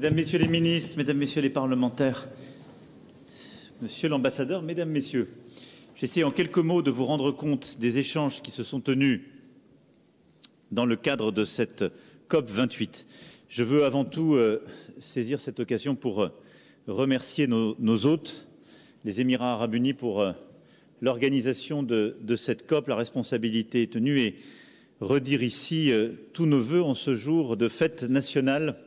Mesdames, Messieurs les ministres, Mesdames, Messieurs les parlementaires, Monsieur l'ambassadeur, Mesdames, Messieurs, j'essaie en quelques mots de vous rendre compte des échanges qui se sont tenus dans le cadre de cette COP 28. Je veux avant tout saisir cette occasion pour remercier nos hôtes, les Émirats arabes unis, pour l'organisation de cette COP. La responsabilité est tenue et redire ici tous nos vœux en ce jour de fête nationale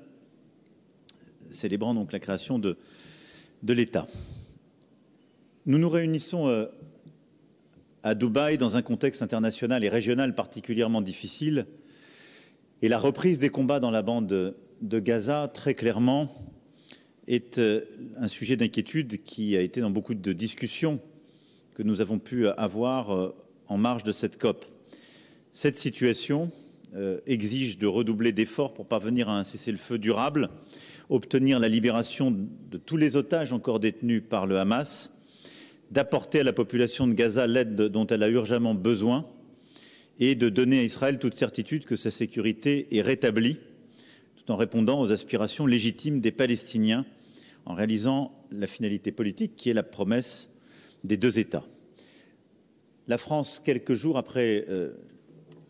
célébrant donc la création de l'État. Nous nous réunissons à Dubaï dans un contexte international et régional particulièrement difficile, et la reprise des combats dans la bande de Gaza, très clairement, est un sujet d'inquiétude qui a été dans beaucoup de discussions que nous avons pu avoir en marge de cette COP. Cette situation exige de redoubler d'efforts pour parvenir à un cessez-le-feu durable, obtenir la libération de tous les otages encore détenus par le Hamas, d'apporter à la population de Gaza l'aide dont elle a urgemment besoin et de donner à Israël toute certitude que sa sécurité est rétablie, tout en répondant aux aspirations légitimes des Palestiniens, en réalisant la finalité politique qui est la promesse des deux États. La France, quelques jours après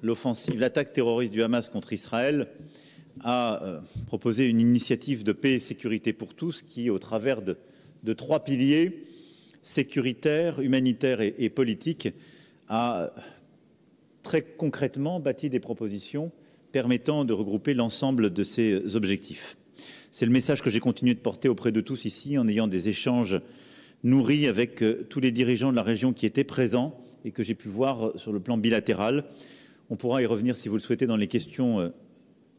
l'offensive, l'attaque terroriste du Hamas contre Israël, a proposé une initiative de paix et sécurité pour tous qui, au travers de trois piliers, sécuritaire, humanitaire et politique, a très concrètement bâti des propositions permettant de regrouper l'ensemble de ces objectifs. C'est le message que j'ai continué de porter auprès de tous ici en ayant des échanges nourris avec tous les dirigeants de la région qui étaient présents et que j'ai pu voir sur le plan bilatéral. On pourra y revenir si vous le souhaitez dans les questions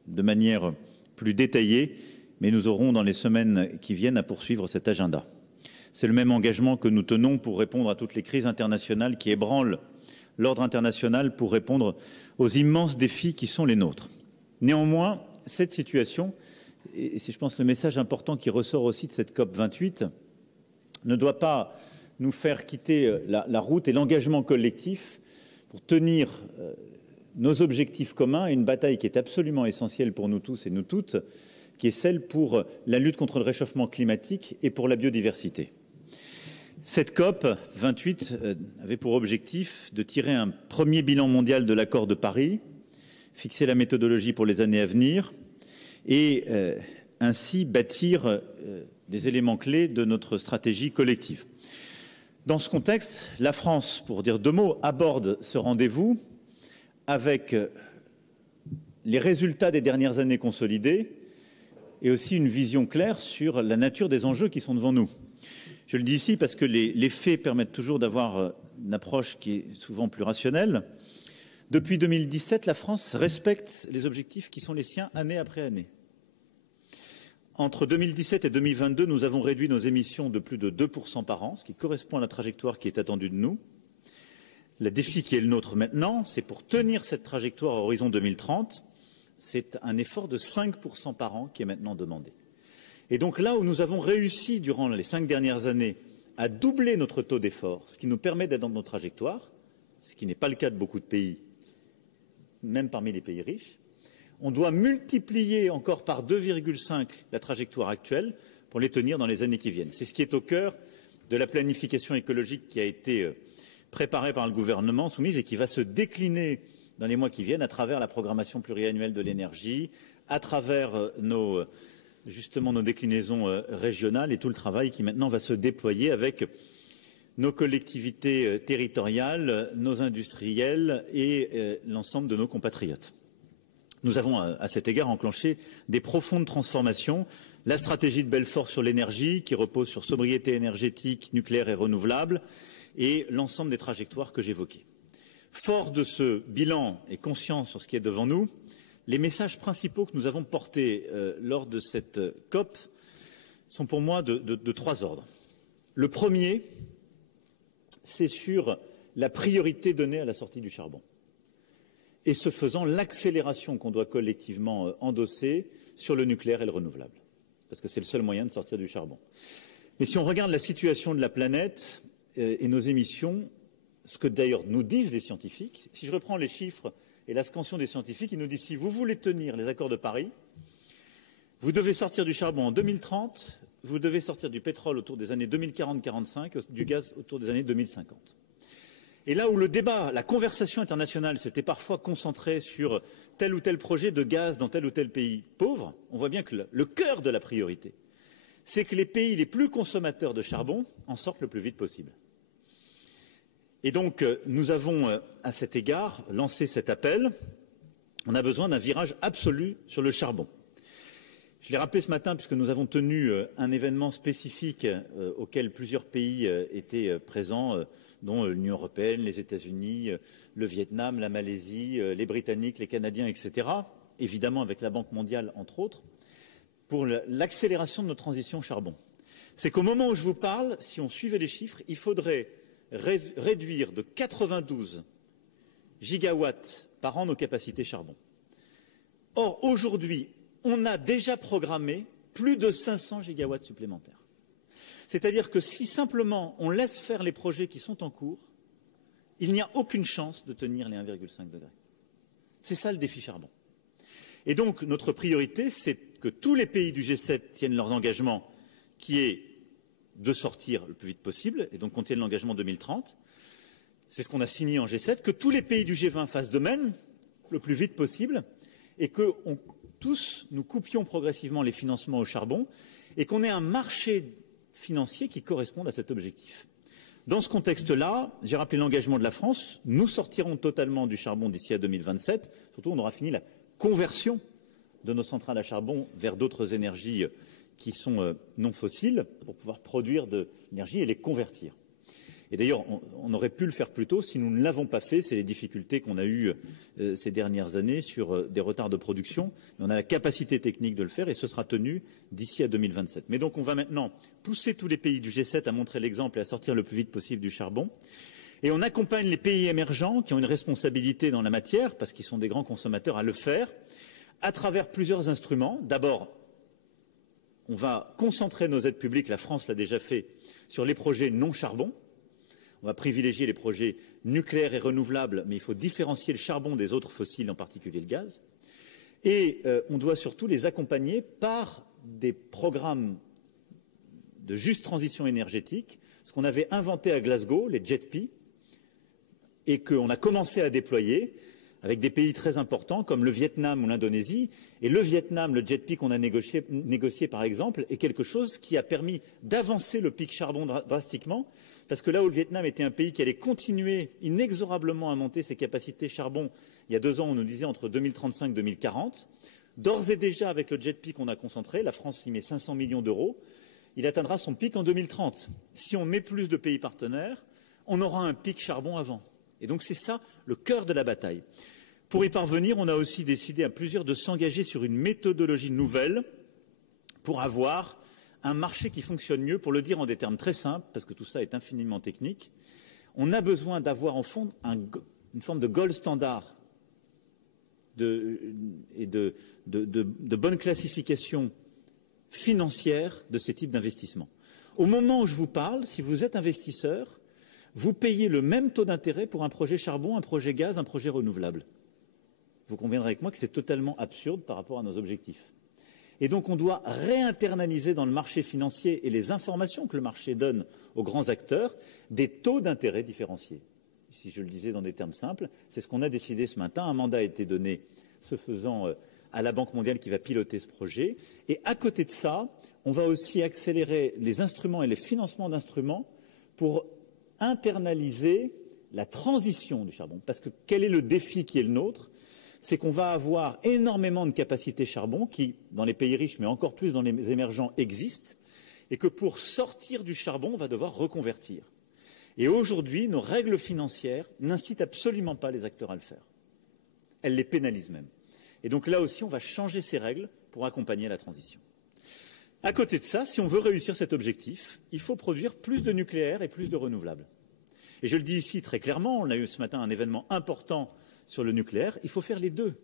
de manière plus détaillée, mais nous aurons dans les semaines qui viennent à poursuivre cet agenda. C'est le même engagement que nous tenons pour répondre à toutes les crises internationales qui ébranlent l'ordre international, pour répondre aux immenses défis qui sont les nôtres. Néanmoins, cette situation, et c'est je pense le message important qui ressort aussi de cette COP 28, ne doit pas nous faire quitter la route et l'engagement collectif pour tenir nos objectifs communs et une bataille qui est absolument essentielle pour nous tous et nous toutes, qui est celle pour la lutte contre le réchauffement climatique et pour la biodiversité. Cette COP 28 avait pour objectif de tirer un premier bilan mondial de l'accord de Paris, fixer la méthodologie pour les années à venir et ainsi bâtir des éléments clés de notre stratégie collective. Dans ce contexte, la France, pour dire deux mots, aborde ce rendez-vous avec les résultats des dernières années consolidés et aussi une vision claire sur la nature des enjeux qui sont devant nous. Je le dis ici parce que les faits permettent toujours d'avoir une approche qui est souvent plus rationnelle. Depuis 2017, la France respecte les objectifs qui sont les siens année après année. Entre 2017 et 2022, nous avons réduit nos émissions de plus de 2% par an, ce qui correspond à la trajectoire qui est attendue de nous. Le défi qui est le nôtre maintenant, c'est pour tenir cette trajectoire à horizon 2030, c'est un effort de 5% par an qui est maintenant demandé. Et donc là où nous avons réussi durant les 5 dernières années à doubler notre taux d'effort, ce qui nous permet d'être dans nos trajectoires, ce qui n'est pas le cas de beaucoup de pays, même parmi les pays riches, on doit multiplier encore par 2,5 la trajectoire actuelle pour les tenir dans les années qui viennent. C'est ce qui est au cœur de la planification écologique qui a été préparée par le gouvernement, soumise et qui va se décliner dans les mois qui viennent à travers la programmation pluriannuelle de l'énergie, à travers justement nos déclinaisons régionales et tout le travail qui maintenant va se déployer avec nos collectivités territoriales, nos industriels et l'ensemble de nos compatriotes. Nous avons à cet égard enclenché des profondes transformations. La stratégie de Belfort sur l'énergie qui repose sur sobriété énergétique, nucléaire et renouvelable et l'ensemble des trajectoires que j'évoquais. Fort de ce bilan et conscient sur ce qui est devant nous, les messages principaux que nous avons portés lors de cette COP sont pour moi de trois ordres. Le premier, c'est sur la priorité donnée à la sortie du charbon. Et ce faisant, l'accélération qu'on doit collectivement endosser sur le nucléaire et le renouvelable. Parce que c'est le seul moyen de sortir du charbon. Mais si on regarde la situation de la planète et nos émissions, ce que d'ailleurs nous disent les scientifiques, si je reprends les chiffres et la scansion des scientifiques, ils nous disent si vous voulez tenir les accords de Paris, Vous devez sortir du charbon en 2030, vous devez sortir du pétrole autour des années 2040-45, du gaz autour des années 2050. Et là où le débat, la conversation internationale s'était parfois concentrée sur tel ou tel projet de gaz dans tel ou tel pays pauvre, on voit bien que le cœur de la priorité, c'est que les pays les plus consommateurs de charbon en sortent le plus vite possible. Et donc, nous avons, à cet égard, lancé cet appel. On a besoin d'un virage absolu sur le charbon. Je l'ai rappelé ce matin puisque nous avons tenu un événement spécifique auquel plusieurs pays étaient présents, dont l'Union européenne, les États-Unis, le Vietnam, la Malaisie, les Britanniques, les Canadiens, etc., évidemment avec la Banque mondiale, entre autres, pour l'accélération de notre transition charbon. C'est qu'au moment où je vous parle, si on suivait les chiffres, il faudrait réduire de 92 gigawatts par an nos capacités charbon. Or, aujourd'hui, on a déjà programmé plus de 500 gigawatts supplémentaires. C'est-à-dire que si simplement on laisse faire les projets qui sont en cours, il n'y a aucune chance de tenir les 1,5 degrés. C'est ça le défi charbon. Et donc notre priorité, c'est que tous les pays du G7 tiennent leurs engagements, qui est de sortir le plus vite possible, et donc qu'on tienne l'engagement 2030. C'est ce qu'on a signé en G7, que tous les pays du G20 fassent de même, le plus vite possible, et que tous nous coupions progressivement les financements au charbon, et qu'on ait un marché financier qui corresponde à cet objectif. Dans ce contexte-là, j'ai rappelé l'engagement de la France, nous sortirons totalement du charbon d'ici à 2027, surtout on aura fini la conversion de nos centrales à charbon vers d'autres énergies qui sont non fossiles pour pouvoir produire de l'énergie et les convertir. Et d'ailleurs, on aurait pu le faire plus tôt si nous ne l'avons pas fait. C'est les difficultés qu'on a eues ces dernières années sur des retards de production. Mais on a la capacité technique de le faire et ce sera tenu d'ici à 2027. Mais donc on va maintenant pousser tous les pays du G7 à montrer l'exemple et à sortir le plus vite possible du charbon. Et on accompagne les pays émergents qui ont une responsabilité dans la matière, parce qu'ils sont des grands consommateurs, à le faire, à travers plusieurs instruments. D'abord, on va concentrer nos aides publiques, la France l'a déjà fait, sur les projets non charbon. On va privilégier les projets nucléaires et renouvelables, mais il faut différencier le charbon des autres fossiles, en particulier le gaz. Et on doit surtout les accompagner par des programmes de juste transition énergétique, ce qu'on avait inventé à Glasgow, les JETP, et qu'on a commencé à déployer avec des pays très importants comme le Vietnam ou l'Indonésie. Et le Vietnam, le JETP qu'on a négocié par exemple, est quelque chose qui a permis d'avancer le pic charbon drastiquement, parce que là où le Vietnam était un pays qui allait continuer inexorablement à monter ses capacités charbon, il y a 2 ans on nous disait entre 2035 et 2040, d'ores et déjà avec le JETP qu'on a concentré, la France y met 500 millions d'euros, il atteindra son pic en 2030. Si on met plus de pays partenaires, on aura un pic charbon avant. Et donc c'est ça le cœur de la bataille. Pour y parvenir, on a aussi décidé à plusieurs de s'engager sur une méthodologie nouvelle pour avoir un marché qui fonctionne mieux. Pour le dire en des termes très simples, parce que tout ça est infiniment technique, on a besoin d'avoir en fond une forme de gold standard et de bonne classification financière de ces types d'investissements. Au moment où je vous parle, si vous êtes investisseur, vous payez le même taux d'intérêt pour un projet charbon, un projet gaz, un projet renouvelable. Vous conviendrez avec moi que c'est totalement absurde par rapport à nos objectifs. Et donc on doit réinternaliser dans le marché financier et les informations que le marché donne aux grands acteurs des taux d'intérêt différenciés. Si je le disais dans des termes simples, c'est ce qu'on a décidé ce matin. Un mandat a été donné, ce faisant, à la Banque mondiale qui va piloter ce projet. Et à côté de ça, on va aussi accélérer les instruments et les financements d'instruments pour internaliser la transition du charbon. Parce que quel est le défi qui est le nôtre ? C'est qu'on va avoir énormément de capacités charbon qui, dans les pays riches, mais encore plus dans les émergents, existent, et que pour sortir du charbon, on va devoir reconvertir. Et aujourd'hui, nos règles financières n'incitent absolument pas les acteurs à le faire. Elles les pénalisent même. Et donc là aussi, on va changer ces règles pour accompagner la transition. À côté de ça, si on veut réussir cet objectif, il faut produire plus de nucléaire et plus de renouvelables. Et je le dis ici très clairement, on a eu ce matin un événement important sur le nucléaire, il faut faire les deux.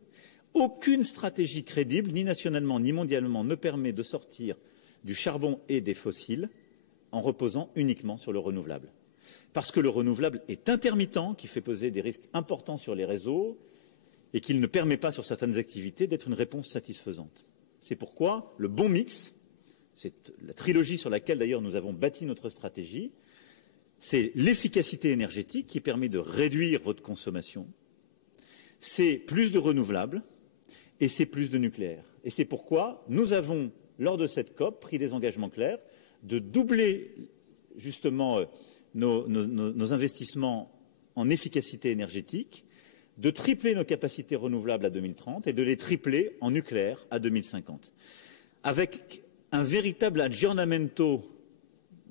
Aucune stratégie crédible, ni nationalement ni mondialement, ne permet de sortir du charbon et des fossiles en reposant uniquement sur le renouvelable. Parce que le renouvelable est intermittent, qui fait peser des risques importants sur les réseaux et qu'il ne permet pas sur certaines activités d'être une réponse satisfaisante. C'est pourquoi le bon mix, c'est la trilogie sur laquelle d'ailleurs nous avons bâti notre stratégie, c'est l'efficacité énergétique qui permet de réduire votre consommation, c'est plus de renouvelables et c'est plus de nucléaire. Et c'est pourquoi nous avons, lors de cette COP, pris des engagements clairs de doubler justement nos investissements en efficacité énergétique, de tripler nos capacités renouvelables à 2030 et de les tripler en nucléaire à 2050. Avec un véritable aggiornamento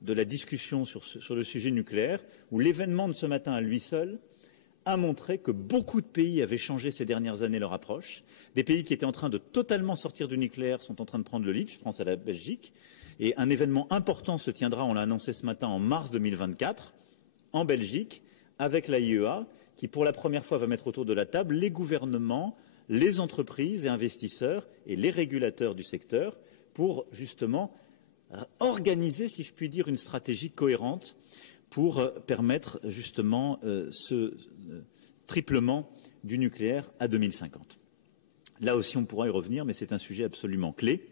de la discussion sur le sujet nucléaire, où l'événement de ce matin à lui seul a montré que beaucoup de pays avaient changé ces dernières années leur approche. Des pays qui étaient en train de totalement sortir du nucléaire sont en train de prendre le lead, je pense à la Belgique. Et un événement important se tiendra, on l'a annoncé ce matin, en mars 2024, en Belgique, avec la IEA, qui pour la première fois va mettre autour de la table les gouvernements, les entreprises et investisseurs et les régulateurs du secteur pour justement organiser, si je puis dire, une stratégie cohérente pour permettre justement ce triplement du nucléaire à 2050. Là aussi, on pourra y revenir, mais c'est un sujet absolument clé.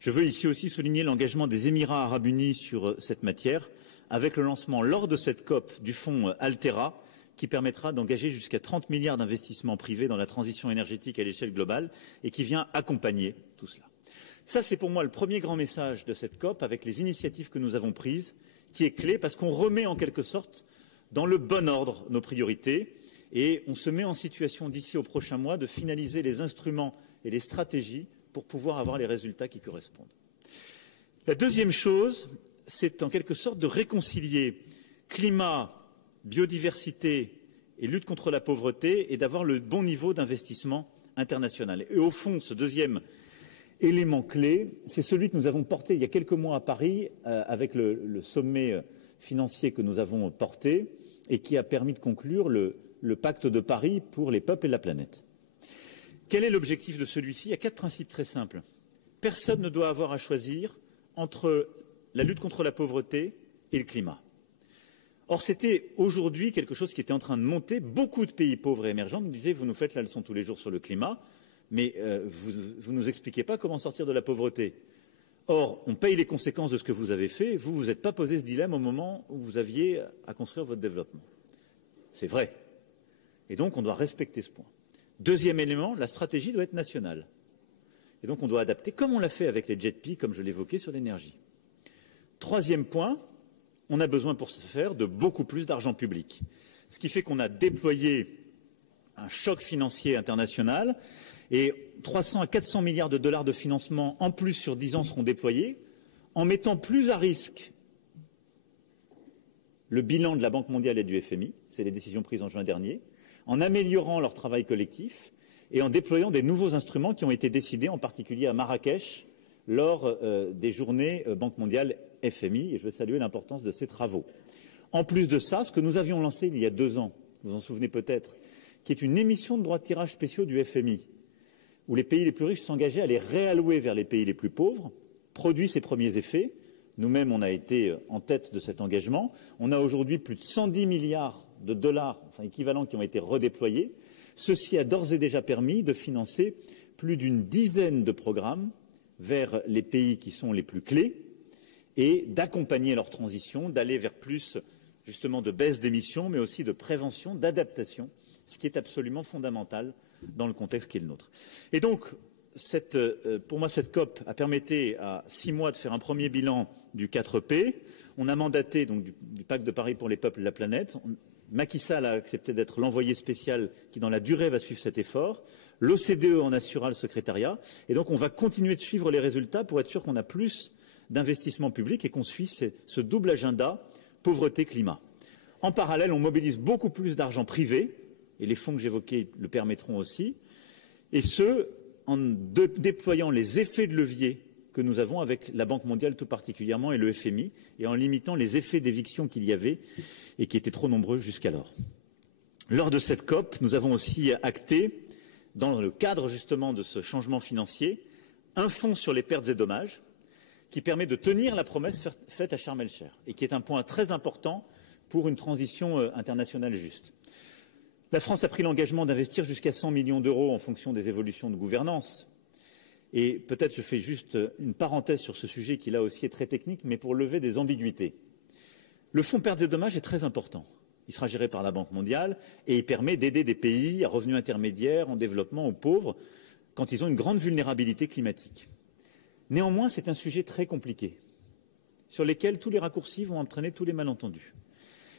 Je veux ici aussi souligner l'engagement des Émirats arabes unis sur cette matière, avec le lancement lors de cette COP du fonds Altera, qui permettra d'engager jusqu'à 30 milliards d'investissements privés dans la transition énergétique à l'échelle globale et qui vient accompagner tout cela. Ça, c'est pour moi le premier grand message de cette COP avec les initiatives que nous avons prises, qui est clé parce qu'on remet en quelque sorte dans le bon ordre nos priorités et on se met en situation d'ici au prochain mois de finaliser les instruments et les stratégies pour pouvoir avoir les résultats qui correspondent. La deuxième chose, c'est en quelque sorte de réconcilier climat, biodiversité et lutte contre la pauvreté et d'avoir le bon niveau d'investissement international. Et au fond, ce deuxième élément clé, c'est celui que nous avons porté il y a quelques mois à Paris avec le sommet financier que nous avons porté et qui a permis de conclure le pacte de Paris pour les peuples et la planète. Quel est l'objectif de celui-ci? Il y a 4 principes très simples. Personne ne doit avoir à choisir entre la lutte contre la pauvreté et le climat. Or, c'était aujourd'hui quelque chose qui était en train de monter. Beaucoup de pays pauvres et émergents nous disaient « vous nous faites la leçon tous les jours sur le climat, mais vous ne nous expliquez pas comment sortir de la pauvreté. » Or, on paye les conséquences de ce que vous avez fait. Vous ne vous êtes pas posé ce dilemme au moment où vous aviez à construire votre développement. C'est vrai. Et donc, on doit respecter ce point. Deuxième élément, la stratégie doit être nationale. Et donc, on doit adapter, comme on l'a fait avec les JETP, comme je l'évoquais, sur l'énergie. Troisième point, on a besoin pour ce faire de beaucoup plus d'argent public. Ce qui fait qu'on a déployé un choc financier international et 300 à 400 milliards de dollars de financement en plus sur 10 ans seront déployés en mettant plus à risque le bilan de la Banque mondiale et du FMI, c'est les décisions prises en juin dernier, en améliorant leur travail collectif et en déployant des nouveaux instruments qui ont été décidés, en particulier à Marrakech, lors des journées Banque mondiale FMI, et je veux saluer l'importance de ces travaux. En plus de ça, ce que nous avions lancé il y a 2 ans, vous vous en souvenez peut-être, qui est une émission de droits de tirage spéciaux du FMI, où les pays les plus riches s'engageaient à les réallouer vers les pays les plus pauvres, produit ses premiers effets. Nous-mêmes, on a été en tête de cet engagement. On a aujourd'hui plus de 110 milliards de dollars, enfin équivalents, qui ont été redéployés. Ceci a d'ores et déjà permis de financer plus d'une dizaine de programmes vers les pays qui sont les plus clés et d'accompagner leur transition, d'aller vers plus justement de baisse d'émissions, mais aussi de prévention, d'adaptation, ce qui est absolument fondamental dans le contexte qui est le nôtre. Et donc, pour moi, cette COP a permis à 6 mois de faire un premier bilan du 4P. On a mandaté donc du pacte de Paris pour les peuples et la planète. Macky Sall a accepté d'être l'envoyé spécial qui, dans la durée, va suivre cet effort. L'OCDE en assurera le secrétariat. Et donc, on va continuer de suivre les résultats pour être sûr qu'on a plus d'investissement public et qu'on suit ce double agenda pauvreté-climat. En parallèle, on mobilise beaucoup plus d'argent privé, et les fonds que j'évoquais le permettront aussi, et ce, en déployant les effets de levier que nous avons avec la Banque mondiale tout particulièrement et le FMI, et en limitant les effets d'éviction qu'il y avait et qui étaient trop nombreux jusqu'alors. Lors de cette COP, nous avons aussi acté, dans le cadre justement de ce changement financier, un fonds sur les pertes et dommages qui permet de tenir la promesse faite à Sharm el-Sheikh et qui est un point très important pour une transition internationale juste. La France a pris l'engagement d'investir jusqu'à 100 millions d'euros en fonction des évolutions de gouvernance. Et peut-être je fais juste une parenthèse sur ce sujet qui là aussi est très technique, mais pour lever des ambiguïtés. Le fonds pertes et dommages est très important. Il sera géré par la Banque mondiale et il permet d'aider des pays à revenus intermédiaires, en développement, aux pauvres, quand ils ont une grande vulnérabilité climatique. Néanmoins, c'est un sujet très compliqué, sur lequel tous les raccourcis vont entraîner tous les malentendus.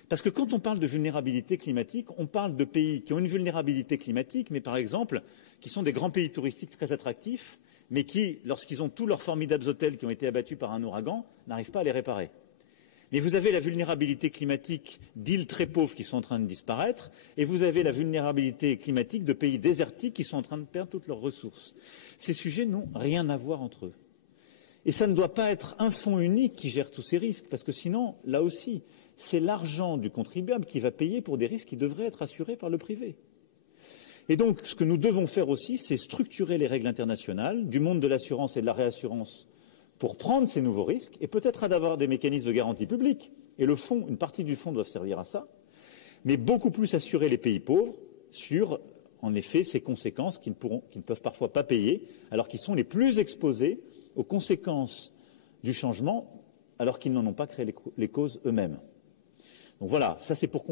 Parce que quand on parle de vulnérabilité climatique, on parle de pays qui ont une vulnérabilité climatique, mais par exemple, qui sont des grands pays touristiques très attractifs, mais qui, lorsqu'ils ont tous leurs formidables hôtels qui ont été abattus par un ouragan, n'arrivent pas à les réparer. Mais vous avez la vulnérabilité climatique d'îles très pauvres qui sont en train de disparaître, et vous avez la vulnérabilité climatique de pays désertiques qui sont en train de perdre toutes leurs ressources. Ces sujets n'ont rien à voir entre eux. Et ça ne doit pas être un fonds unique qui gère tous ces risques, parce que sinon, là aussi, c'est l'argent du contribuable qui va payer pour des risques qui devraient être assurés par le privé. Et donc, ce que nous devons faire aussi, c'est structurer les règles internationales du monde de l'assurance et de la réassurance pour prendre ces nouveaux risques, et peut-être d'avoir des mécanismes de garantie publique. Et le fonds, une partie du fonds doit servir à ça, mais beaucoup plus assurer les pays pauvres sur, en effet, ces conséquences qu'ils ne peuvent parfois pas payer, alors qu'ils sont les plus exposés aux conséquences du changement, alors qu'ils n'en ont pas créé les causes eux-mêmes. Donc voilà, ça c'est pour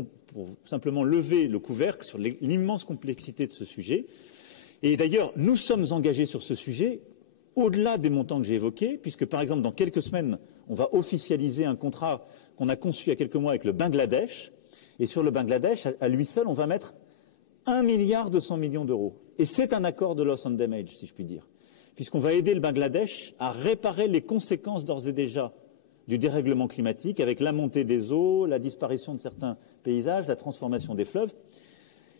simplement lever le couvercle sur l'immense complexité de ce sujet. Et d'ailleurs, nous sommes engagés sur ce sujet au-delà des montants que j'ai évoqués, puisque par exemple, dans quelques semaines, on va officialiser un contrat qu'on a conçu il y a quelques mois avec le Bangladesh. Et sur le Bangladesh, à lui seul, on va mettre 1,2 milliard d'euros. Et c'est un accord de loss and damage, si je puis dire, puisqu'on va aider le Bangladesh à réparer les conséquences d'ores et déjà du dérèglement climatique, avec la montée des eaux, la disparition de certains paysages, la transformation des fleuves.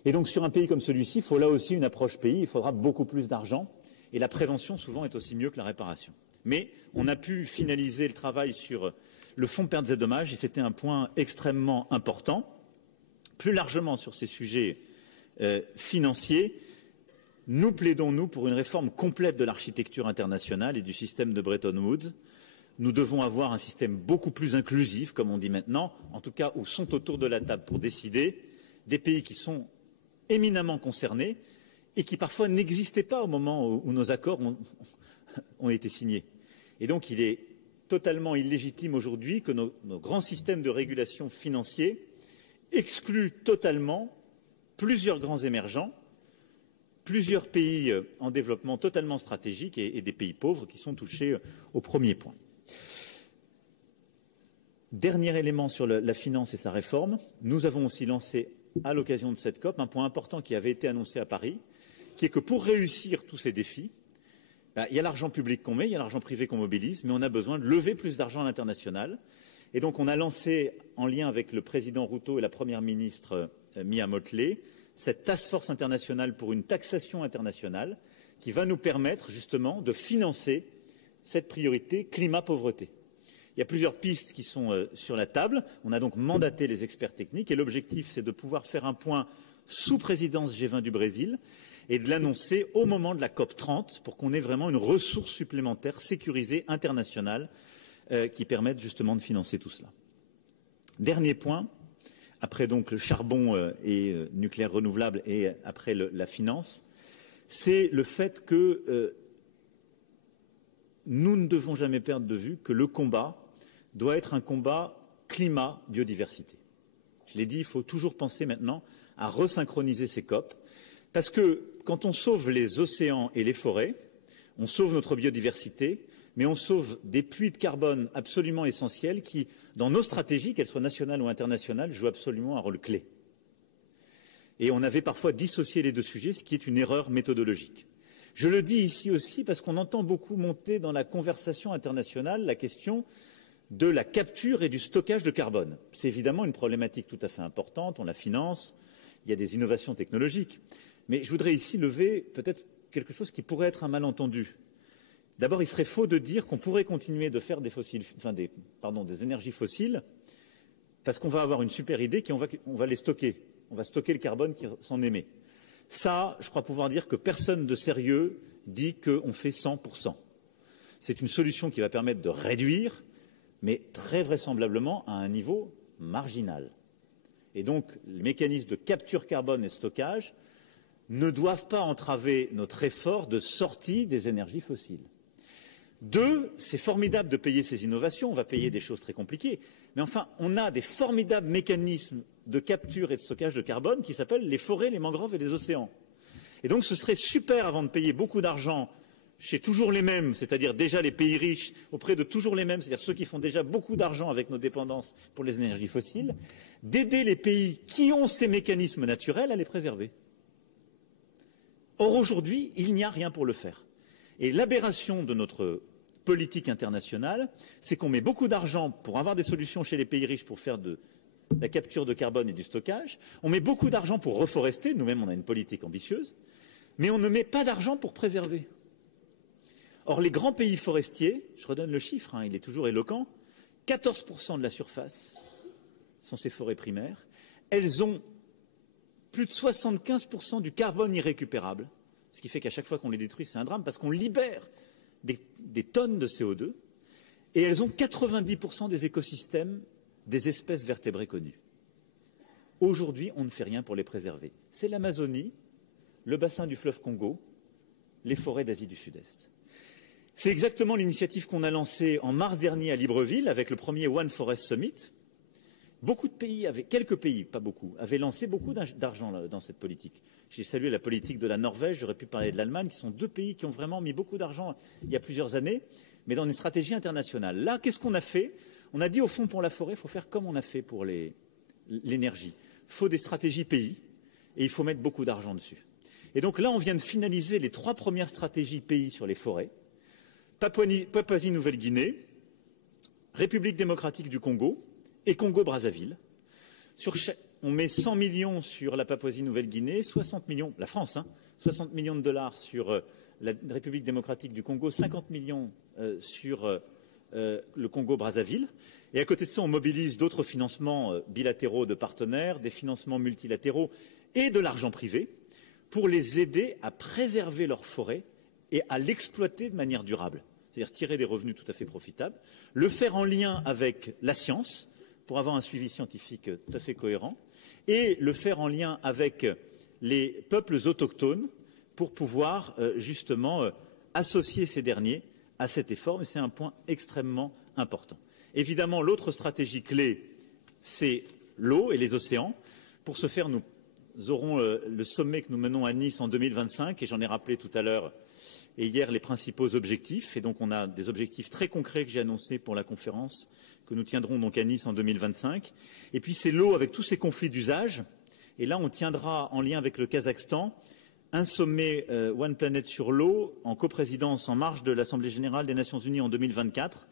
Et donc sur un pays comme celui-ci, il faut là aussi une approche pays, il faudra beaucoup plus d'argent, et la prévention souvent est aussi mieux que la réparation. Mais on a pu finaliser le travail sur le fonds pertes et dommages, et c'était un point extrêmement important. Plus largement sur ces sujets financiers, nous plaidons, nous, pour une réforme complète de l'architecture internationale et du système de Bretton Woods. Nous devons avoir un système beaucoup plus inclusif, comme on dit maintenant, en tout cas où sont autour de la table pour décider des pays qui sont éminemment concernés et qui parfois n'existaient pas au moment où nos accords ont été signés. Et donc il est totalement illégitime aujourd'hui que nos grands systèmes de régulation financiers excluent totalement plusieurs grands émergents, plusieurs pays en développement totalement stratégique et des pays pauvres qui sont touchés au premier point. Dernier élément sur la finance et sa réforme, nous avons aussi lancé à l'occasion de cette COP un point important qui avait été annoncé à Paris, qui est que pour réussir tous ces défis, il y a l'argent public qu'on met, il y a l'argent privé qu'on mobilise, mais on a besoin de lever plus d'argent à l'international. Et donc on a lancé, en lien avec le président Ruto et la première ministre Mia Mottley, cette task force internationale pour une taxation internationale qui va nous permettre justement de financer cette priorité climat-pauvreté. Il y a plusieurs pistes qui sont sur la table. On a donc mandaté les experts techniques et l'objectif, c'est de pouvoir faire un point sous présidence G20 du Brésil et de l'annoncer au moment de la COP 30 pour qu'on ait vraiment une ressource supplémentaire sécurisée internationale qui permette justement de financer tout cela. Dernier point, après donc le charbon et nucléaire renouvelable et après la finance, c'est le fait que nous ne devons jamais perdre de vue que le combat doit être un combat climat-biodiversité. Je l'ai dit, il faut toujours penser maintenant à resynchroniser ces COP, parce que quand on sauve les océans et les forêts, on sauve notre biodiversité, mais on sauve des puits de carbone absolument essentiels qui, dans nos stratégies, qu'elles soient nationales ou internationales, jouent absolument un rôle clé. Et on avait parfois dissocié les deux sujets, ce qui est une erreur méthodologique. Je le dis ici aussi parce qu'on entend beaucoup monter dans la conversation internationale la question de la capture et du stockage de carbone. C'est évidemment une problématique tout à fait importante, on la finance, il y a des innovations technologiques. Mais je voudrais ici lever peut-être quelque chose qui pourrait être un malentendu. D'abord, il serait faux de dire qu'on pourrait continuer de faire des énergies fossiles parce qu'on va avoir une super idée qu'on va les stocker. On va stocker le carbone qui s'en émet. Ça, je crois pouvoir dire que personne de sérieux dit qu'on fait 100%. C'est une solution qui va permettre de réduire, mais très vraisemblablement à un niveau marginal. Et donc, les mécanismes de capture carbone et stockage ne doivent pas entraver notre effort de sortie des énergies fossiles. 2, c'est formidable de payer ces innovations, on va payer des choses très compliquées, mais enfin, on a des formidables mécanismes de capture et de stockage de carbone qui s'appellent les forêts, les mangroves et les océans. Et donc ce serait super, avant de payer beaucoup d'argent chez toujours les mêmes, c'est-à-dire déjà les pays riches, auprès de toujours les mêmes, c'est-à-dire ceux qui font déjà beaucoup d'argent avec nos dépendances pour les énergies fossiles, d'aider les pays qui ont ces mécanismes naturels à les préserver. Or aujourd'hui, il n'y a rien pour le faire. Et l'aberration de notre politique internationale, c'est qu'on met beaucoup d'argent pour avoir des solutions chez les pays riches pour faire de la capture de carbone et du stockage, on met beaucoup d'argent pour reforester, nous-mêmes on a une politique ambitieuse, mais on ne met pas d'argent pour préserver. Or, les grands pays forestiers, je redonne le chiffre, il est toujours éloquent, 14% de la surface sont ces forêts primaires. Elles ont plus de 75% du carbone irrécupérable, ce qui fait qu'à chaque fois qu'on les détruit, c'est un drame, parce qu'on libère des tonnes de CO2, et elles ont 90% des écosystèmes des espèces vertébrées connues. Aujourd'hui, on ne fait rien pour les préserver. C'est l'Amazonie, le bassin du fleuve Congo, les forêts d'Asie du Sud-Est. C'est exactement l'initiative qu'on a lancée en mars dernier à Libreville avec le premier One Forest Summit. Beaucoup de pays, quelques pays, pas beaucoup, avaient lancé beaucoup d'argent dans cette politique. J'ai salué la politique de la Norvège, j'aurais pu parler de l'Allemagne, qui sont 2 pays qui ont vraiment mis beaucoup d'argent il y a plusieurs années, mais dans une stratégie internationale. Là, qu'est-ce qu'on a fait? On a dit au fond pour la forêt, il faut faire comme on a fait pour l'énergie. Il faut des stratégies pays et il faut mettre beaucoup d'argent dessus. Et donc là, on vient de finaliser les 3 premières stratégies pays sur les forêts. Papouasie-Nouvelle-Guinée, République démocratique du Congo et Congo-Brazzaville. On met 100 millions sur la Papouasie-Nouvelle-Guinée, 60 millions, la France, 60 millions de dollars sur la République démocratique du Congo, 50 millions sur le Congo-Brazzaville. Et à côté de ça, on mobilise d'autres financements bilatéraux de partenaires, des financements multilatéraux et de l'argent privé pour les aider à préserver leur forêt et à l'exploiter de manière durable. C'est-à-dire tirer des revenus tout à fait profitables, le faire en lien avec la science, pour avoir un suivi scientifique tout à fait cohérent, et le faire en lien avec les peuples autochtones pour pouvoir justement associer ces derniers à cet effort, mais c'est un point extrêmement important. Évidemment, l'autre stratégie clé, c'est l'eau et les océans. Pour ce faire, nous aurons le sommet que nous menons à Nice en 2025, et j'en ai rappelé tout à l'heure et hier les principaux objectifs. Et donc on a des objectifs très concrets que j'ai annoncés pour la conférence que nous tiendrons donc à Nice en 2025. Et puis c'est l'eau avec tous ces conflits d'usage. Et là, on tiendra en lien avec le Kazakhstan un sommet One Planet sur l'eau en coprésidence en marge de l'Assemblée générale des Nations unies en 2024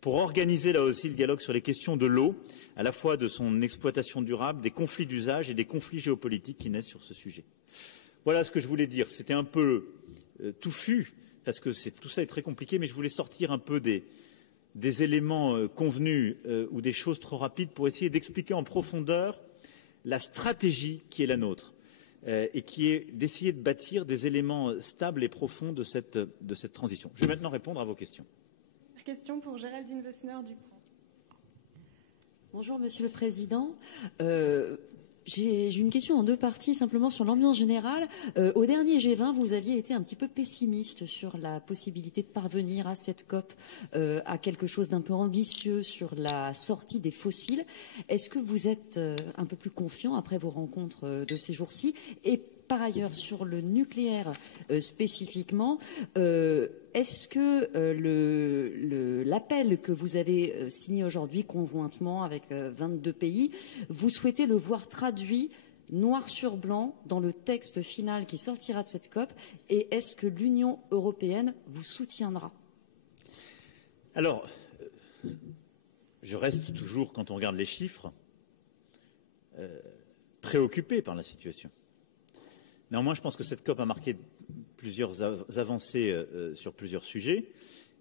pour organiser là aussi le dialogue sur les questions de l'eau, à la fois de son exploitation durable, des conflits d'usage et des conflits géopolitiques qui naissent sur ce sujet. Voilà ce que je voulais dire. C'était un peu touffu, parce que tout ça est très compliqué, mais je voulais sortir un peu des éléments convenus ou des choses trop rapides pour essayer d'expliquer en profondeur la stratégie qui est la nôtre et qui est d'essayer de bâtir des éléments stables et profonds de cette transition. Je vais maintenant répondre à vos questions. Question pour Géraldine Wessner-Dupont. Bonjour Monsieur le Président. J'ai une question en 2 parties, simplement sur l'ambiance générale. Au dernier G20, vous aviez été un petit peu pessimiste sur la possibilité de parvenir à cette COP, à quelque chose d'un peu ambitieux sur la sortie des fossiles. Est-ce que vous êtes un peu plus confiant après vos rencontres de ces jours-ci? Et par ailleurs, sur le nucléaire spécifiquement, est-ce que l'appel que vous avez signé aujourd'hui conjointement avec 22 pays, vous souhaitez le voir traduit noir sur blanc dans le texte final qui sortira de cette COP? Et est-ce que l'Union européenne vous soutiendra? Alors, je reste toujours, quand on regarde les chiffres, préoccupé par la situation. Néanmoins, je pense que cette COP a marqué plusieurs avancées sur plusieurs sujets.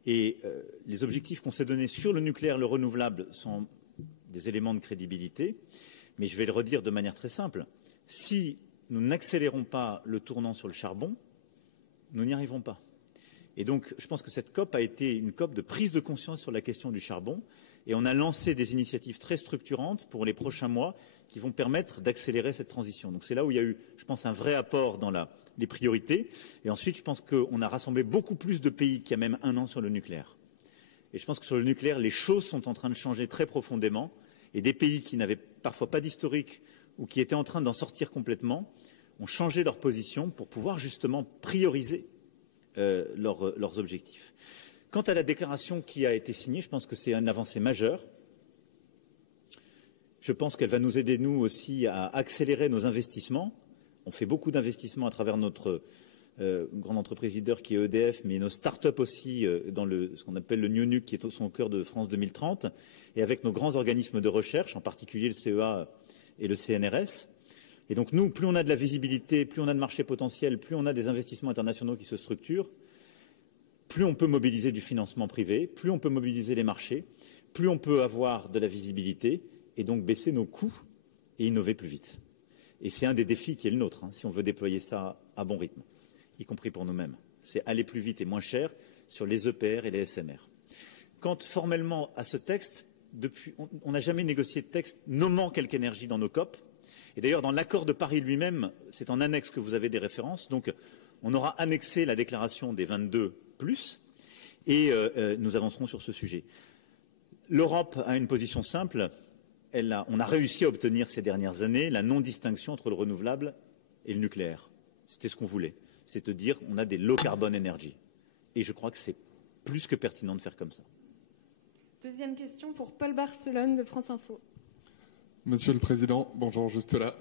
Et les objectifs qu'on s'est donnés sur le nucléaire, le renouvelable, sont des éléments de crédibilité. Mais je vais le redire de manière très simple. Si nous n'accélérons pas le tournant sur le charbon, nous n'y arriverons pas. Et donc, je pense que cette COP a été une COP de prise de conscience sur la question du charbon. Et on a lancé des initiatives très structurantes pour les prochains mois qui vont permettre d'accélérer cette transition. Donc c'est là où il y a eu, je pense, un vrai apport dans les priorités. Et ensuite, je pense qu'on a rassemblé beaucoup plus de pays qu'il y a même un an sur le nucléaire. Et je pense que sur le nucléaire, les choses sont en train de changer très profondément. Et des pays qui n'avaient parfois pas d'historique ou qui étaient en train d'en sortir complètement ont changé leur position pour pouvoir justement prioriser leurs objectifs. Quant à la déclaration qui a été signée, je pense que c'est une avancée majeure. Je pense qu'elle va nous aider, nous aussi, à accélérer nos investissements. On fait beaucoup d'investissements à travers notre grande entreprise leader qui est EDF, mais nos start-up aussi dans ce qu'on appelle le New Nuc, qui est au cœur de France 2030, et avec nos grands organismes de recherche, en particulier le CEA et le CNRS. Et donc nous, plus on a de la visibilité, plus on a de marchés potentiels, plus on a des investissements internationaux qui se structurent, plus on peut mobiliser du financement privé, plus on peut mobiliser les marchés, plus on peut avoir de la visibilité et donc baisser nos coûts et innover plus vite. Et c'est un des défis qui est le nôtre, si on veut déployer ça à bon rythme, y compris pour nous-mêmes. C'est aller plus vite et moins cher sur les EPR et les SMR. Quant formellement à ce texte, on n'a jamais négocié de texte nommant quelque énergie dans nos COP. Et d'ailleurs, dans l'accord de Paris lui-même, c'est en annexe que vous avez des références. Donc, on aura annexé la déclaration des 22+, et nous avancerons sur ce sujet. L'Europe a une position simple. On a réussi à obtenir ces dernières années la non-distinction entre le renouvelable et le nucléaire. C'était ce qu'on voulait. C'est de dire on a des low carbon energy. Et je crois que c'est plus que pertinent de faire comme ça. Deuxième question pour Paul Barcelone de France Info. Monsieur le Président, bonjour, juste là.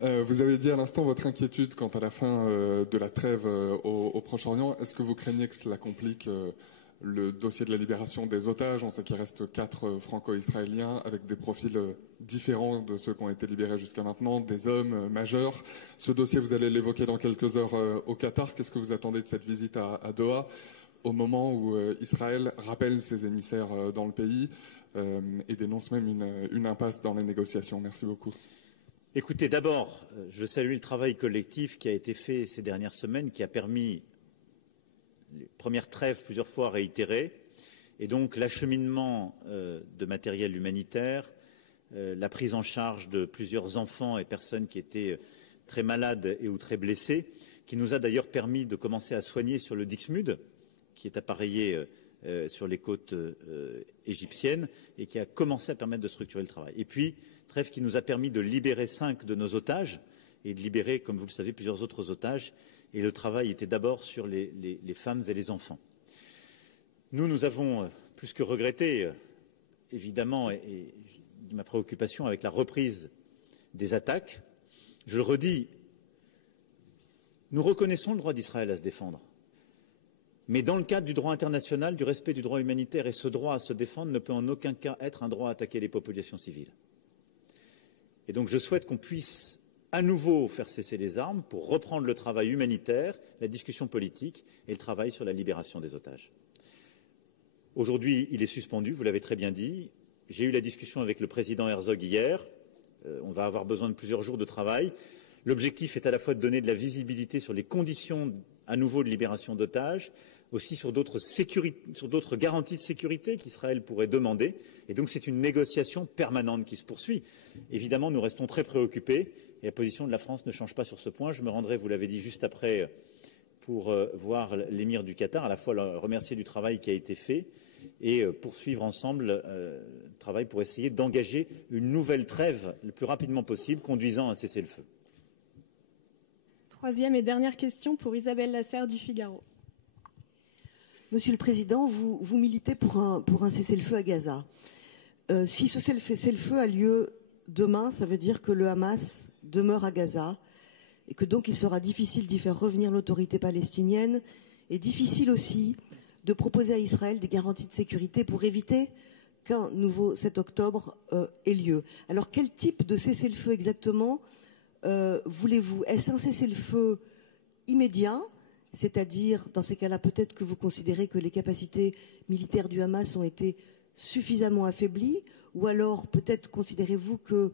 Vous avez dit à l'instant votre inquiétude quant à la fin de la trêve au Proche-Orient. Est-ce que vous craignez que cela complique le dossier de la libération des otages? On sait qu'il reste 4 franco-israéliens avec des profils différents de ceux qui ont été libérés jusqu'à maintenant, des hommes majeurs. Ce dossier, vous allez l'évoquer dans quelques heures au Qatar. Qu'est-ce que vous attendez de cette visite à Doha, au moment où Israël rappelle ses émissaires dans le pays et dénonce même une impasse dans les négociations? Merci beaucoup. Écoutez, d'abord, je salue le travail collectif qui a été fait ces dernières semaines, qui a permis les premières trêves plusieurs fois réitérées, et donc l'acheminement de matériel humanitaire, la prise en charge de plusieurs enfants et personnes qui étaient très malades et ou très blessés, qui nous a d'ailleurs permis de commencer à soigner sur le Dixmude, qui est appareillé sur les côtes égyptiennes et qui a commencé à permettre de structurer le travail. Et puis, trêve qui nous a permis de libérer 5 de nos otages et de libérer, comme vous le savez, plusieurs autres otages. Et le travail était d'abord sur les femmes et les enfants. Nous avons plus que regretté, évidemment, et ma préoccupation avec la reprise des attaques. Je le redis, nous reconnaissons le droit d'Israël à se défendre. Mais dans le cadre du droit international, du respect du droit humanitaire, et ce droit à se défendre ne peut en aucun cas être un droit à attaquer les populations civiles. Et donc je souhaite qu'on puisse à nouveau faire cesser les armes pour reprendre le travail humanitaire, la discussion politique et le travail sur la libération des otages. Aujourd'hui, il est suspendu, vous l'avez très bien dit. J'ai eu la discussion avec le président Herzog hier. On va avoir besoin de plusieurs jours de travail. L'objectif est à la fois de donner de la visibilité sur les conditions à nouveau de libération d'otages, aussi sur d'autres garanties de sécurité qu'Israël pourrait demander. Et donc c'est une négociation permanente qui se poursuit. Évidemment, nous restons très préoccupés et la position de la France ne change pas sur ce point. Je me rendrai, vous l'avez dit, juste après pour voir l'émir du Qatar, à la fois le remercier du travail qui a été fait et poursuivre ensemble le travail pour essayer d'engager une nouvelle trêve le plus rapidement possible, conduisant à un cessez-le-feu. Troisième et dernière question pour Isabelle Lasserre du Figaro. Monsieur le Président, vous militez pour un cessez-le-feu à Gaza. Si ce cessez-le-feu a lieu demain, ça veut dire que le Hamas demeure à Gaza et que donc il sera difficile d'y faire revenir l'autorité palestinienne et difficile aussi de proposer à Israël des garanties de sécurité pour éviter qu'un nouveau 7 octobre ait lieu. Alors quel type de cessez-le-feu exactement voulez-vous? Est-ce un cessez-le-feu immédiat? C'est-à-dire, dans ces cas-là, peut-être que vous considérez que les capacités militaires du Hamas ont été suffisamment affaiblies, ou alors peut-être considérez-vous que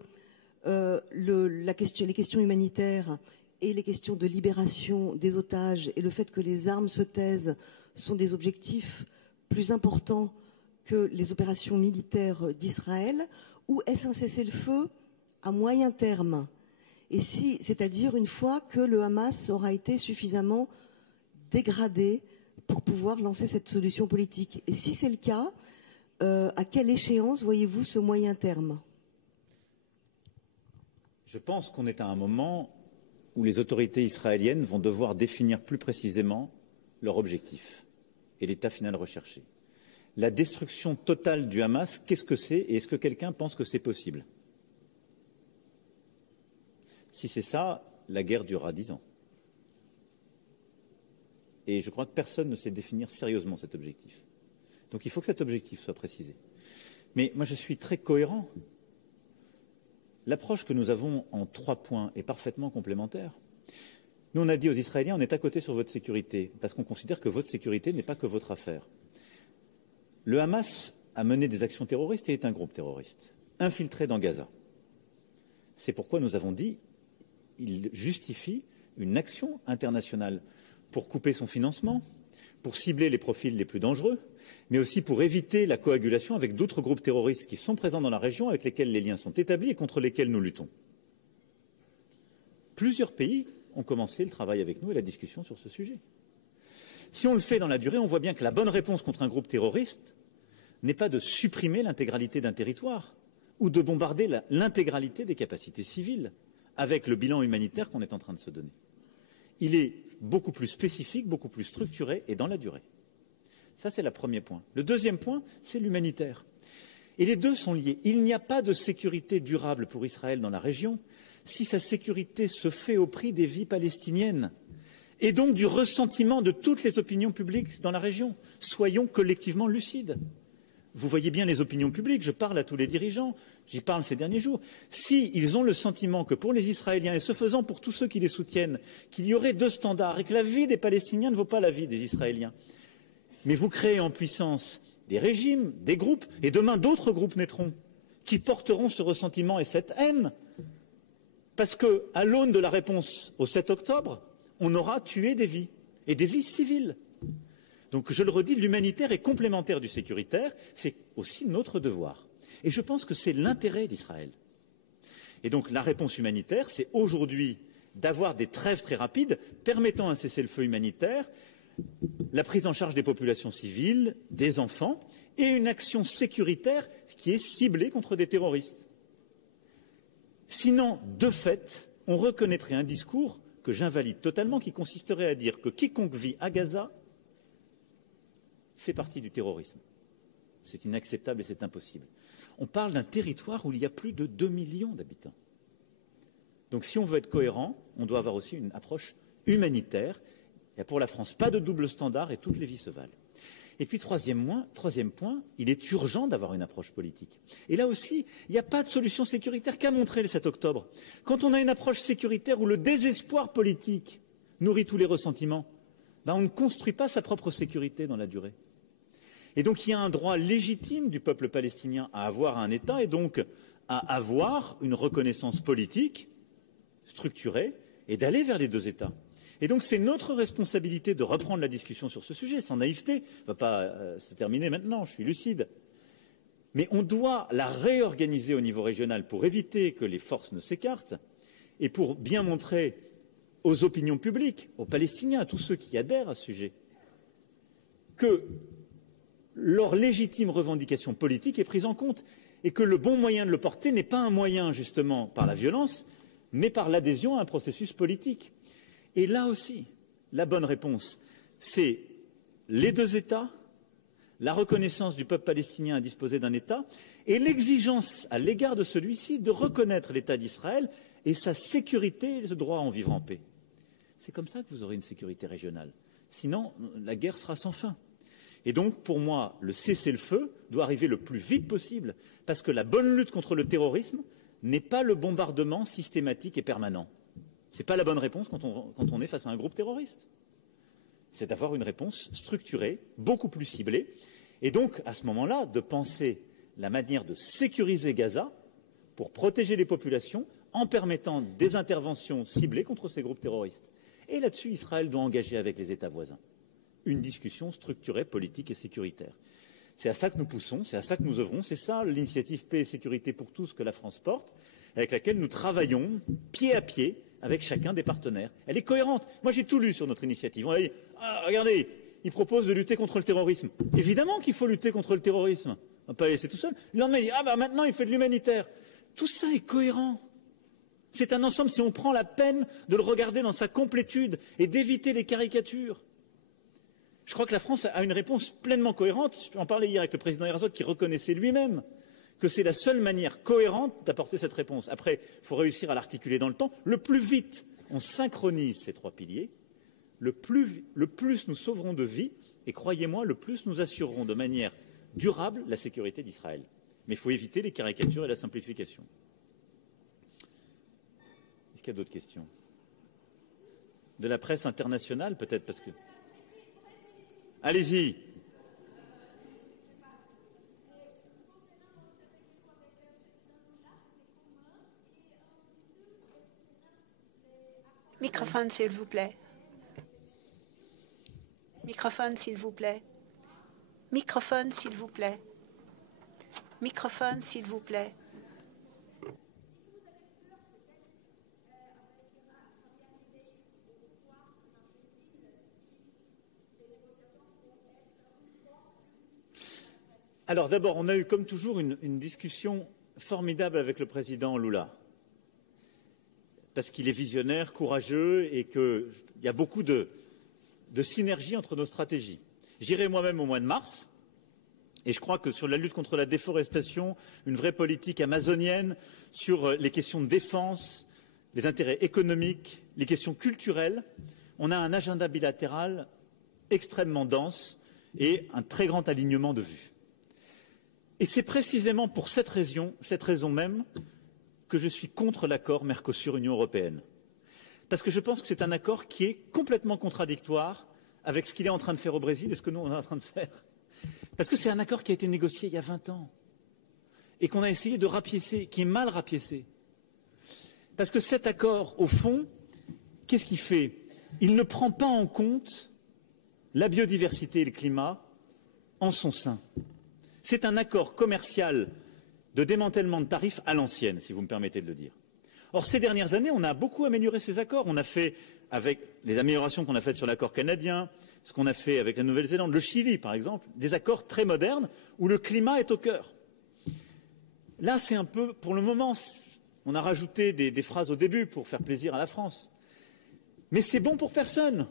les questions humanitaires et les questions de libération des otages et le fait que les armes se taisent sont des objectifs plus importants que les opérations militaires d'Israël, ou est-ce un cessez-le-feu à moyen terme. Et si, c'est-à-dire une fois que le Hamas aura été suffisamment dégradé pour pouvoir lancer cette solution politique. Et si c'est le cas, à quelle échéance voyez-vous ce moyen terme? Je pense qu'on est à un moment où les autorités israéliennes vont devoir définir plus précisément leur objectif et l'état final recherché. La destruction totale du Hamas, qu'est-ce que c'est et est-ce que quelqu'un pense que c'est possible? Si c'est ça, la guerre durera 10 ans. Et je crois que personne ne sait définir sérieusement cet objectif. Donc il faut que cet objectif soit précisé. Mais moi je suis très cohérent. L'approche que nous avons en 3 points est parfaitement complémentaire. Nous, on a dit aux Israéliens, on est à côté sur votre sécurité, parce qu'on considère que votre sécurité n'est pas que votre affaire. Le Hamas a mené des actions terroristes et est un groupe terroriste, infiltré dans Gaza. C'est pourquoi nous avons dit qu'il justifie une action internationale pour couper son financement, pour cibler les profils les plus dangereux, mais aussi pour éviter la coagulation avec d'autres groupes terroristes qui sont présents dans la région, avec lesquels les liens sont établis et contre lesquels nous luttons. Plusieurs pays ont commencé le travail avec nous et la discussion sur ce sujet. Si on le fait dans la durée, on voit bien que la bonne réponse contre un groupe terroriste n'est pas de supprimer l'intégralité d'un territoire ou de bombarder l'intégralité des capacités civiles avec le bilan humanitaire qu'on est en train de se donner. Il est beaucoup plus spécifique, beaucoup plus structuré et dans la durée. Ça, c'est le premier point. Le deuxième point, c'est l'humanitaire. Et les deux sont liés. Il n'y a pas de sécurité durable pour Israël dans la région si sa sécurité se fait au prix des vies palestiniennes et donc du ressentiment de toutes les opinions publiques dans la région. Soyons collectivement lucides. Vous voyez bien les opinions publiques, je parle à tous les dirigeants, j'y parle ces derniers jours. S'ils ont le sentiment que pour les Israéliens, et ce faisant pour tous ceux qui les soutiennent, qu'il y aurait 2 standards et que la vie des Palestiniens ne vaut pas la vie des Israéliens, mais vous créez en puissance des régimes, des groupes, et demain d'autres groupes naîtront, qui porteront ce ressentiment et cette haine, parce qu'à l'aune de la réponse au 7 octobre, on aura tué des vies, et des vies civiles. Donc je le redis, l'humanitaire est complémentaire du sécuritaire, c'est aussi notre devoir. Et je pense que c'est l'intérêt d'Israël. Et donc la réponse humanitaire, c'est aujourd'hui d'avoir des trêves très rapides permettant un cessez-le-feu humanitaire, la prise en charge des populations civiles, des enfants, et une action sécuritaire qui est ciblée contre des terroristes. Sinon, de fait, on reconnaîtrait un discours que j'invalide totalement, qui consisterait à dire que quiconque vit à Gaza fait partie du terrorisme. C'est inacceptable et c'est impossible. On parle d'un territoire où il y a plus de 2 millions d'habitants. Donc si on veut être cohérent, on doit avoir aussi une approche humanitaire. Il n'y a pour la France pas de double standard et toutes les vies se valent. Et puis troisième point, il est urgent d'avoir une approche politique. Et là aussi, il n'y a pas de solution sécuritaire qu'a montré le 7 octobre. Quand on a une approche sécuritaire où le désespoir politique nourrit tous les ressentiments, on ne construit pas sa propre sécurité dans la durée. Et donc il y a un droit légitime du peuple palestinien à avoir un État et donc à avoir une reconnaissance politique structurée et d'aller vers les 2 États. Et donc c'est notre responsabilité de reprendre la discussion sur ce sujet, sans naïveté. Ça ne va pas se terminer maintenant, je suis lucide. Mais on doit la réorganiser au niveau régional pour éviter que les forces ne s'écartent et pour bien montrer aux opinions publiques, aux Palestiniens, à tous ceux qui adhèrent à ce sujet, que leur légitime revendication politique est prise en compte et que le bon moyen de le porter n'est pas un moyen justement par la violence, mais par l'adhésion à un processus politique. Et là aussi, la bonne réponse, c'est les 2 États, la reconnaissance du peuple palestinien à disposer d'un État et l'exigence à l'égard de celui-ci de reconnaître l'État d'Israël et sa sécurité et ce droit à en vivre en paix. C'est comme ça que vous aurez une sécurité régionale. Sinon, la guerre sera sans fin. Et donc, pour moi, le cessez-le-feu doit arriver le plus vite possible, parce que la bonne lutte contre le terrorisme n'est pas le bombardement systématique et permanent. Ce n'est pas la bonne réponse quand on est face à un groupe terroriste. C'est d'avoir une réponse structurée, beaucoup plus ciblée, et donc, à ce moment-là, de penser la manière de sécuriser Gaza pour protéger les populations en permettant des interventions ciblées contre ces groupes terroristes. Et là-dessus, Israël doit engager avec les États voisins une discussion structurée, politique et sécuritaire. C'est à ça que nous poussons, c'est à ça que nous œuvrons, c'est ça l'initiative paix et sécurité pour tous que la France porte. avec laquelle nous travaillons pied à pied avec chacun des partenaires. Elle est cohérente. Moi, j'ai tout lu sur notre initiative. On a dit, regardez, il propose de lutter contre le terrorisme. Évidemment qu'il faut lutter contre le terrorisme. On ne va pas laisser tout seul. Le lendemain, il dit, maintenant, il fait de l'humanitaire. Tout ça est cohérent. C'est un ensemble, si on prend la peine de le regarder dans sa complétude et d'éviter les caricatures. Je crois que la France a une réponse pleinement cohérente. Je en parlais hier avec le président Herzog qui reconnaissait lui-même que c'est la seule manière cohérente d'apporter cette réponse. Après, il faut réussir à l'articuler dans le temps. Le plus vite on synchronise ces trois piliers, le plus nous sauverons de vies et croyez-moi, le plus nous assurerons de manière durable la sécurité d'Israël. Mais il faut éviter les caricatures et la simplification. Est-ce qu'il y a d'autres questions? De la presse internationale, peut-être, parce que... Allez-y. Microphone, s'il vous plaît. Microphone, s'il vous plaît. Microphone, s'il vous plaît. Microphone, s'il vous plaît. Alors d'abord, on a eu comme toujours une discussion formidable avec le président Lula. Parce qu'il est visionnaire, courageux et qu'il y a beaucoup de synergie entre nos stratégies. J'irai moi-même au mois de mars et je crois que sur la lutte contre la déforestation, une vraie politique amazonienne, sur les questions de défense, les intérêts économiques, les questions culturelles, on a un agenda bilatéral extrêmement dense et un très grand alignement de vues. Et c'est précisément pour cette raison même que je suis contre l'accord Mercosur-Union européenne. Parce que je pense que c'est un accord qui est complètement contradictoire avec ce qu'il est en train de faire au Brésil et ce que nous, on est en train de faire. Parce que c'est un accord qui a été négocié il y a 20 ans et qu'on a essayé de rapiécer, qui est mal rapiécé. Parce que cet accord, au fond, qu'est-ce qu'il fait? Il ne prend pas en compte la biodiversité et le climat en son sein. C'est un accord commercial de démantèlement de tarifs à l'ancienne, si vous me permettez de le dire. Or, ces dernières années, on a beaucoup amélioré ces accords. On a fait, avec les améliorations qu'on a faites sur l'accord canadien, ce qu'on a fait avec la Nouvelle-Zélande, le Chili, par exemple, des accords très modernes où le climat est au cœur. Là, c'est un peu, pour le moment, on a rajouté des phrases au début pour faire plaisir à la France. Mais c'est bon pour personne.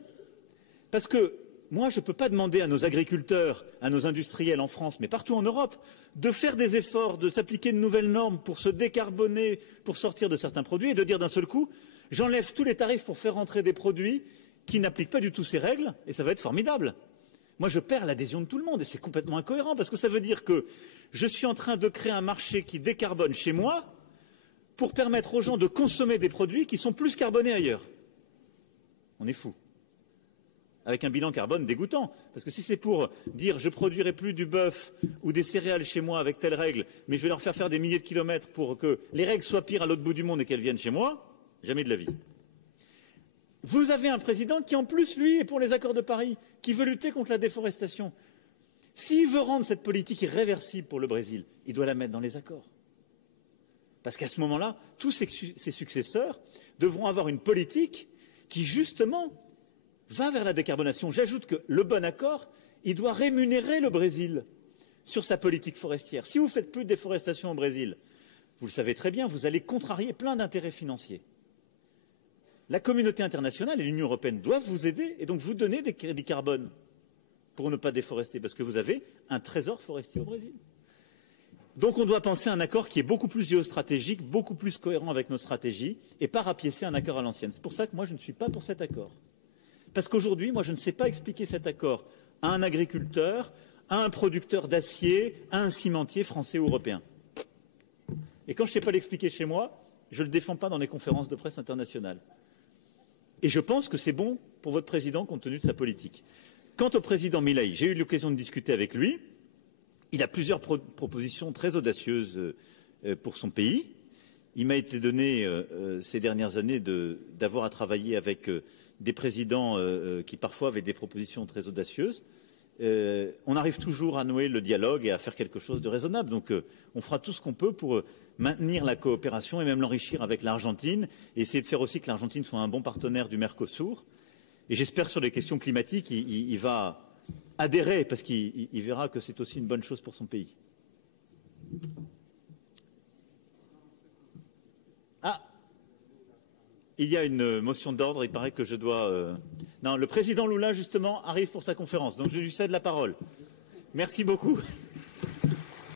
Parce que moi, je ne peux pas demander à nos agriculteurs, à nos industriels en France, mais partout en Europe, de faire des efforts, de s'appliquer de nouvelles normes pour se décarboner, pour sortir de certains produits et de dire d'un seul coup, j'enlève tous les tarifs pour faire rentrer des produits qui n'appliquent pas du tout ces règles et ça va être formidable. Moi, je perds l'adhésion de tout le monde et c'est complètement incohérent parce que ça veut dire que je suis en train de créer un marché qui décarbone chez moi pour permettre aux gens de consommer des produits qui sont plus carbonés ailleurs. On est fou. Avec un bilan carbone dégoûtant. Parce que si c'est pour dire je ne produirai plus du bœuf ou des céréales chez moi avec telle règle, mais je vais leur faire des milliers de kilomètres pour que les règles soient pires à l'autre bout du monde et qu'elles viennent chez moi, jamais de la vie. Vous avez un président qui en plus, lui, est pour les accords de Paris, qui veut lutter contre la déforestation. S'il veut rendre cette politique irréversible pour le Brésil, il doit la mettre dans les accords. Parce qu'à ce moment-là, tous ses successeurs devront avoir une politique qui, justement, va vers la décarbonation. J'ajoute que le bon accord, il doit rémunérer le Brésil sur sa politique forestière. Si vous faites plus de déforestation au Brésil, vous le savez très bien, vous allez contrarier plein d'intérêts financiers. La communauté internationale et l'Union européenne doivent vous aider et donc vous donner des crédits carbone pour ne pas déforester, parce que vous avez un trésor forestier au Brésil. Donc on doit penser à un accord qui est beaucoup plus géostratégique, beaucoup plus cohérent avec notre stratégie, et pas rapiécer un accord à l'ancienne. C'est pour ça que moi je ne suis pas pour cet accord. Parce qu'aujourd'hui, moi, je ne sais pas expliquer cet accord à un agriculteur, à un producteur d'acier, à un cimentier français ou européen. Et quand je ne sais pas l'expliquer chez moi, je ne le défends pas dans les conférences de presse internationales. Et je pense que c'est bon pour votre président compte tenu de sa politique. Quant au président Milei, j'ai eu l'occasion de discuter avec lui. Il a plusieurs propositions très audacieuses pour son pays. Il m'a été donné ces dernières années d'avoir à travailler avec des présidents qui parfois avaient des propositions très audacieuses. On arrive toujours à nouer le dialogue et à faire quelque chose de raisonnable. Donc on fera tout ce qu'on peut pour maintenir la coopération et même l'enrichir avec l'Argentine, et essayer de faire aussi que l'Argentine soit un bon partenaire du Mercosur. Et j'espère sur les questions climatiques, il va adhérer parce qu'il verra que c'est aussi une bonne chose pour son pays. Ah, il y a une motion d'ordre, il paraît que je dois... Non, le président Lula, justement, arrive pour sa conférence, donc je lui cède la parole. Merci beaucoup.